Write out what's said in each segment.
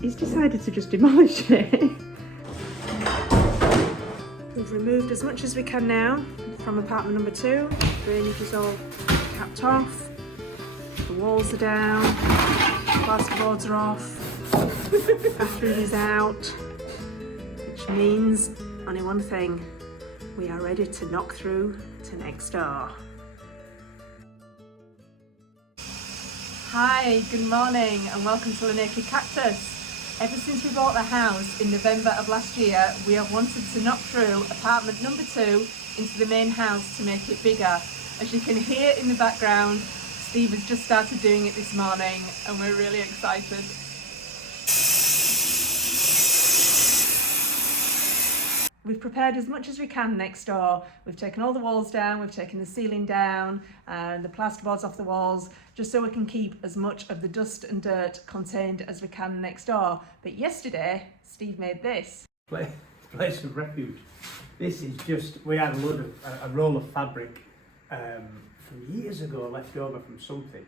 he's decided to just demolish it. We've removed as much as we can now from apartment number 2. Drainage is all capped off. The walls are down. Plasterboards are off. Bathroom is out. Which means only one thing. We are ready to knock through to next door. Hi, good morning and welcome to the Naked Cactus. Ever since we bought the house in November of last year, we have wanted to knock through apartment number 2 into the main house to make it bigger. As you can hear in the background, Steve has just started doing it this morning and we're really excited. We've prepared as much as we can next door. We've taken all the walls down, we've taken the ceiling down, and the plasterboards off the walls, just so we can keep as much of the dust and dirt contained as we can next door. But yesterday, Steve made this. Place of refuge. This is just, we had a roll of fabric from years ago left over from something,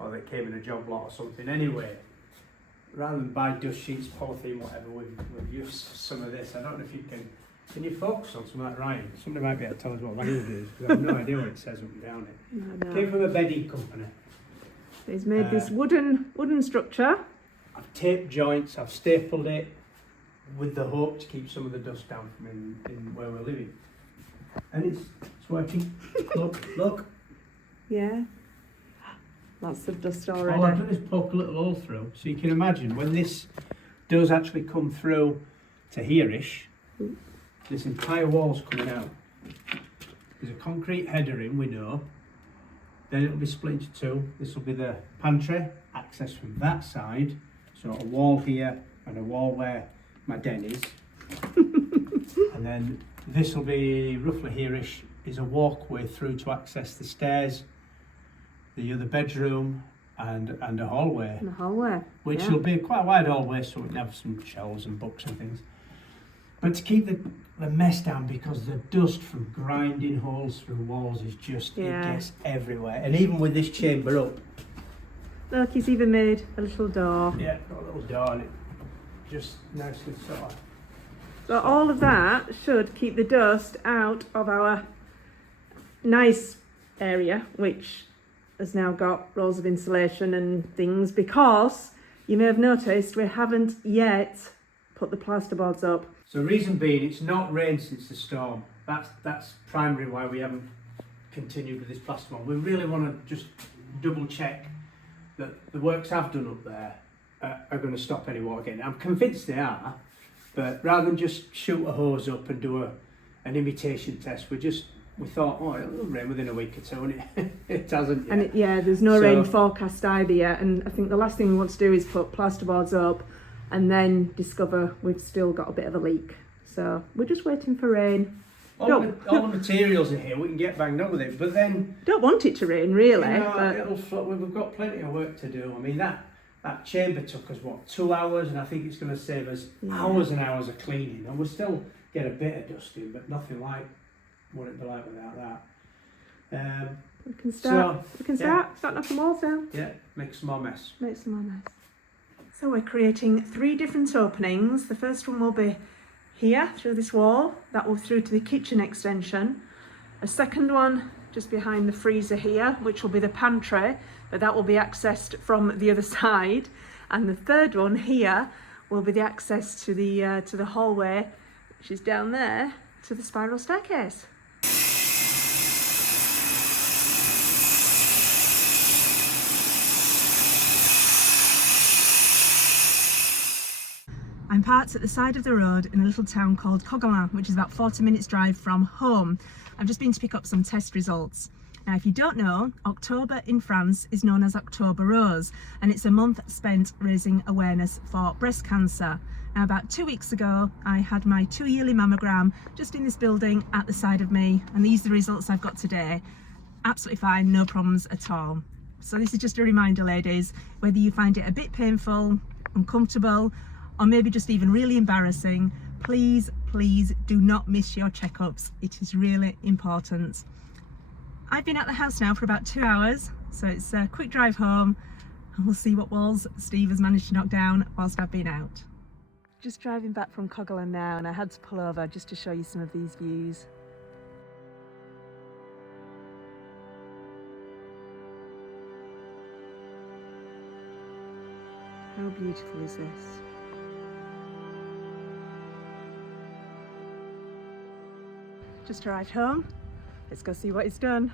or that came in a job lot or something. Anyway, rather than buy dust sheets, polythene, whatever, we've used some of this. I don't know if you can you focus on some of that writing? Somebody might be able to tell us what language it is, because I have no idea what it says up and down it. No. Came from a bedding company. He's made this wooden structure. I've taped joints, I've stapled it with the hope to keep some of the dust down from in where we're living. And it's working. Look. Yeah. Lots of dust already. All I've done is poke a little hole through, so you can imagine when this does actually come through to here-ish, this entire wall's coming out. There's a concrete header in, we know. Then it'll be split into 2. This will be the pantry, access from that side. So a wall here and a wall where my den is. And then this will be roughly here-ish, is a walkway through to access the stairs, the other bedroom, and a hallway. And a hallway. Which will be quite a wide hallway, so we can have some shelves and books and things. But to keep the mess down, because the dust from grinding holes through walls is just, it gets everywhere. And even with this chamber up. Look, he's even made a little door. Yeah, got a little door and it just nicely sort of. So all of that should keep the dust out of our nice area, which has now got rolls of insulation and things, because you may have noticed we haven't yet put the plasterboards up. So reason being, it's not rained since the storm. That's primary why we haven't continued with this plasterboard. We really want to just double check that the works I've done up there are going to stop any water getting. I'm convinced they are, but rather than just shoot a hose up and do an imitation test, we thought, oh, it'll rain within a week or 2, and it hasn't yet. And there's no rain forecast either yet, and I think the last thing we want to do is put plasterboards up and then discover we've still got a bit of a leak. So we're just waiting for rain. All the materials are here, we can get banged up with it, but then... Don't want it to rain, really. It'll float. We've got plenty of work to do. I mean, that chamber took us, 2 hours, and I think it's going to save us hours and hours of cleaning, and we'll still get a bit of dust in, but nothing like what it'd be like without that. We can start knocking walls down. Yeah, make some more mess. So we're creating 3 different openings. The first one will be here through this wall. That will through to the kitchen extension. A second one just behind the freezer here, which will be the pantry, but that will be accessed from the other side. And the third one here will be the access to the hallway, which is down there, to the spiral staircase. I'm parked at the side of the road in a little town called Côte, which is about 40 minutes drive from home. I've just been to pick up some test results. Now, if you don't know, October in France is known as October Rose, and it's a month spent raising awareness for breast cancer. Now, about 2 weeks ago, I had my 2-yearly mammogram just in this building at the side of me, and these are the results I've got today. Absolutely fine, no problems at all. So this is just a reminder, ladies, whether you find it a bit painful, uncomfortable, or maybe just even really embarrassing, please do not miss your checkups. It is really important. I've been at the house now for about 2 hours, so it's a quick drive home. and we'll see what walls Steve has managed to knock down whilst I've been out. Just driving back from Coglan now, and I had to pull over just to show you some of these views. How beautiful is this? Just arrived home. Let's go see what it's done.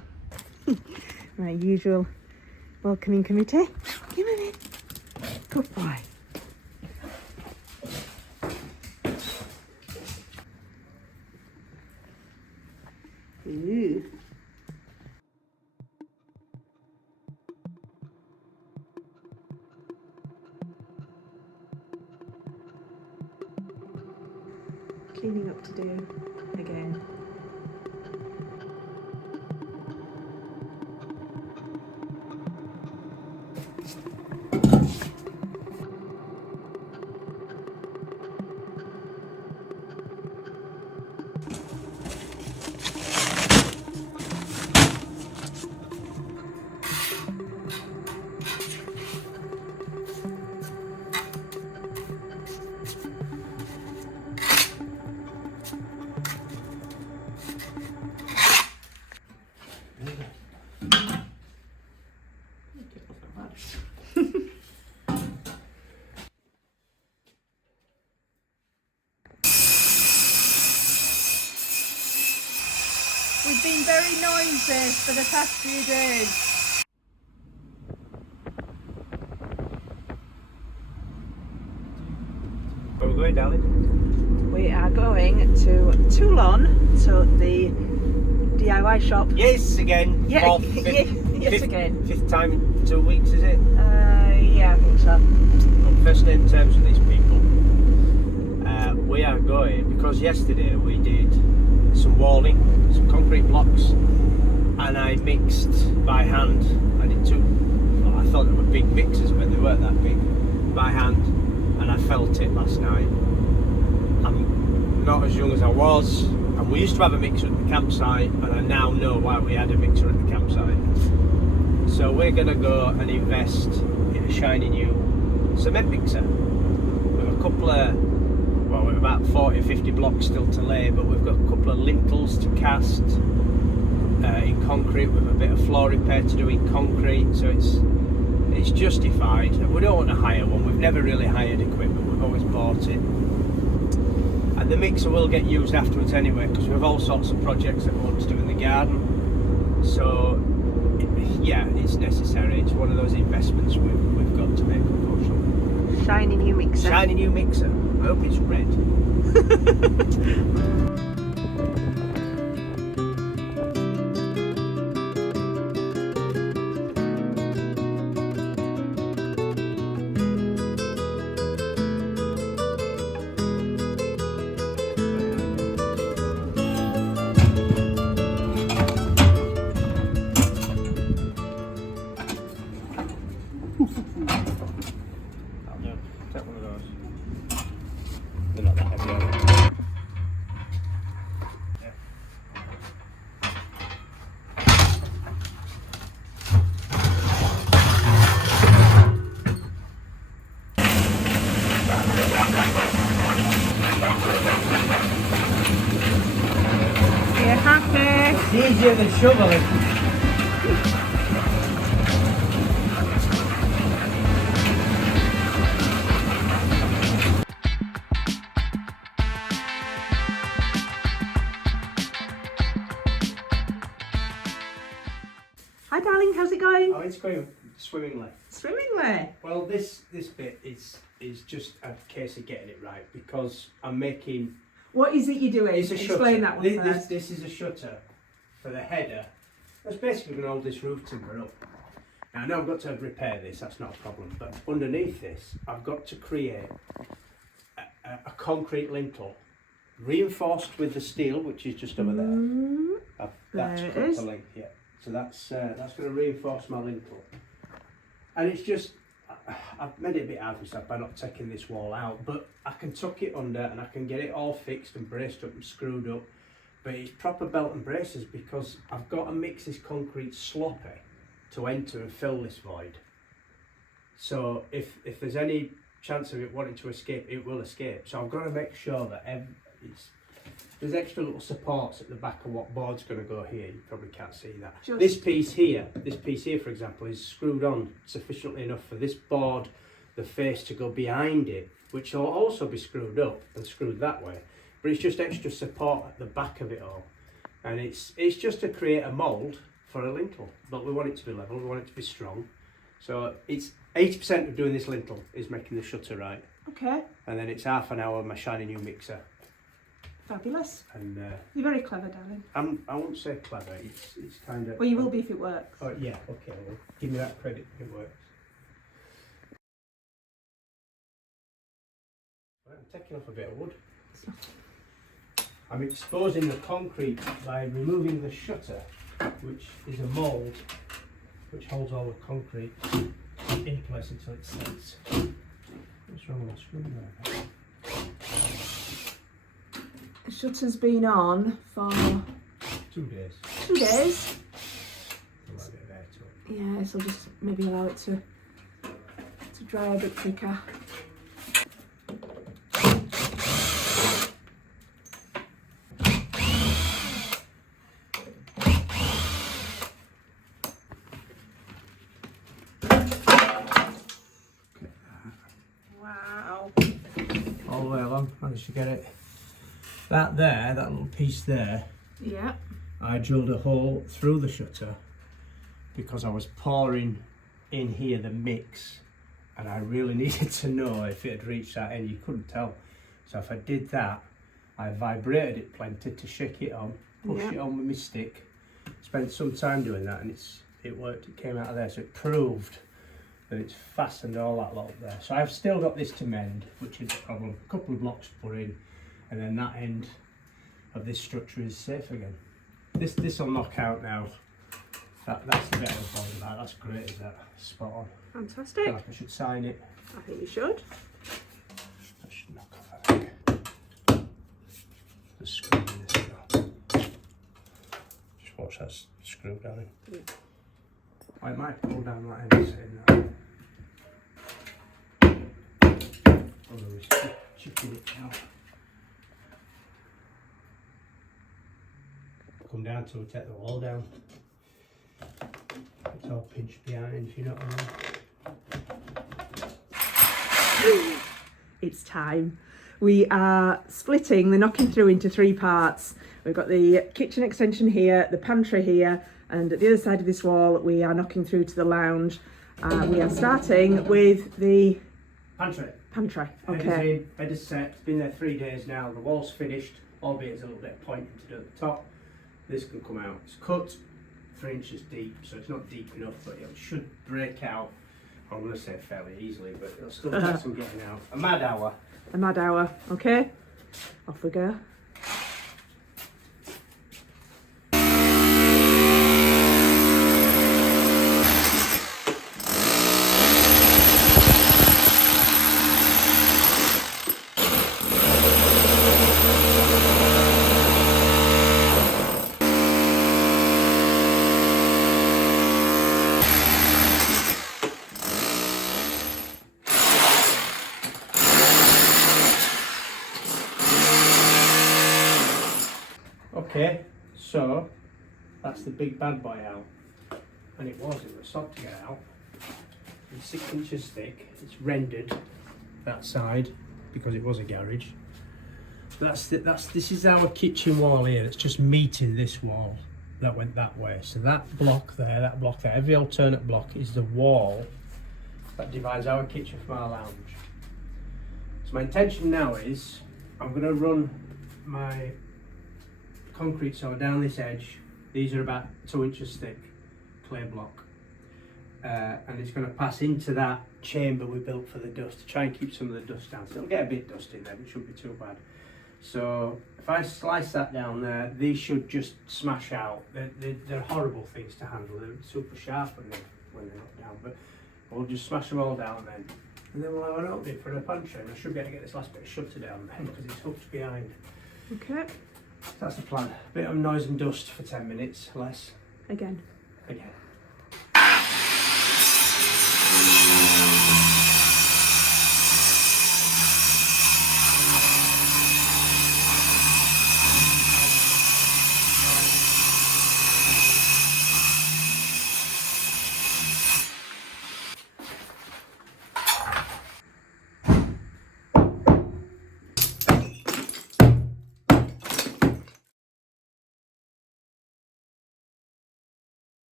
My usual welcoming committee. Come on in. Good boy. Ooh. Cleaning up to do again. We've been very noisy for the past few days. Where are we going, darling? We are going to Toulon, to the DIY shop. Yes, again. Yeah, Fourth, yes, again. Fifth time in 2 weeks, is it? Yeah, I think so. On first name terms with these people. We are going, because yesterday we did some walling, some concrete blocks, and I mixed by hand, and it took, well, I thought they were big mixers, but they weren't that big, by hand, and I felt it last night. I'm not as young as I was, and we used to have a mixer at the campsite, and I now know why we had a mixer at the campsite. So we're going to go and invest in a shiny new cement mixer. With a couple of, well, we've about 40 or 50 blocks still to lay, but we've got a couple of lintels to cast in concrete, with a bit of floor repair to do in concrete, so it's justified. We don't want to hire one, we've never really hired equipment, we've always bought it. And the mixer will get used afterwards anyway, because we have all sorts of projects that we want to do in the garden. So yeah, it's necessary. It's one of those investments we've got to make, unfortunately. Shiny new mixer. Shiny new mixer. I hope it's red. I'll do. Take one of those. They're not that heavy, are they? Yeah. You're happy? It's easier than shoveling. Hi darling, how's it going? Oh, it's going swimmingly. Swimmingly. Well, this bit is just a case of getting it right, because I'm making. What is it you're doing? It's a Explain shutter. that one first. This is a shutter for the header. That's basically going to hold this roof timber up. Now, I know I've got to repair this, that's not a problem, but underneath this, I've got to create a concrete lintel, reinforced with the steel, which is just over there. That's There it cut is. to length, yeah. So that's going to reinforce my lintel. And it's just, I've made it a bit hard for myself by not taking this wall out, but I can tuck it under and I can get it all fixed and braced up and screwed up. But it's proper belt and braces, because I've got to mix this concrete sloppy to enter and fill this void. So if there's any chance of it wanting to escape, it will escape. So I've got to make sure that there's extra little supports at the back of what board's going to go here. You probably can't see that. This piece here, for example, is screwed on sufficiently enough for this board, the face, to go behind it, which will also be screwed up and screwed that way. But it's just extra support at the back of it all. And it's just to create a mould for a lintel. But we want it to be level, we want it to be strong. So it's 80% of doing this lintel is making the shutter right. Okay. And then it's half an hour of my shiny new mixer. Fabulous. And you're very clever, darling. I won't say clever, it's kind of... Well, you will be if it works. Oh yeah, okay, well, give me that credit if it works. Right, I'm taking off a bit of wood. I'm exposing the concrete by removing the shutter, which is a mould which holds all the concrete in place until it sets. What's wrong with the screwdriver? The shutter's been on for 2 days. 2 days. A little bit of air to it. Yeah, so just maybe allow it to dry a bit quicker. Wow. All the way along, managed to get it. That little piece there, Yeah. I drilled a hole through the shutter because I was pouring in here the mix and I really needed to know if it had reached that end. You couldn't tell. So if I did that, I vibrated it plenty to shake it on, push it on with my stick. Spent some time doing that and it worked, it came out of there. So it proved that it's fastened all that lot there. So I've still got this to mend, which is a problem. A couple of blocks to put in, and then that end of this structure is safe again. This will knock out now. That's the bit I was bothered about. That's great, is that? Spot on. Fantastic. I feel like I should sign it. I think you should. That should knock off, I think. The screw in this now. Just watch that screw down in. I might pull down that end saying that. Although we're chipping it now. Come down till we take the wall down. It's all pinched behind, if you know what I mean. It's time. We are splitting the knocking through into 3 parts. We've got the kitchen extension here, the pantry here, and at the other side of this wall we are knocking through to the lounge. We are starting with the Pantry. Okay. Bed is set, it's been there 3 days now, the wall's finished, albeit there's a little bit of pointing to do at the top. This can come out. It's cut 3 inches deep, so it's not deep enough, but it should break out, I'm going to say fairly easily, but it'll still take some getting out. A mad hour. A mad hour, okay? Off we go. Okay, so that's the big bad boy out, and it was soft to get out. It's 6 inches thick. It's rendered that side because it was a garage. This is our kitchen wall here. It's just meeting this wall that went that way. So that block there, every alternate block is the wall that divides our kitchen from our lounge. So my intention now is I'm going to run my concrete saw down this edge. These are about 2 inches thick, clay block, and it's going to pass into that chamber we built for the dust to try and keep some of the dust down. So it'll get a bit dusty there, but it shouldn't be too bad. So if I slice that down there, these should just smash out. They're horrible things to handle. They're super sharp when they're knocked down, but we'll just smash them all down then, and then we'll have an opening for the pantry. And I should be able to get this last bit of shutter down then because it's hooked behind. Okay. That's the plan. Bit of noise and dust for 10 minutes, less. Again. Again.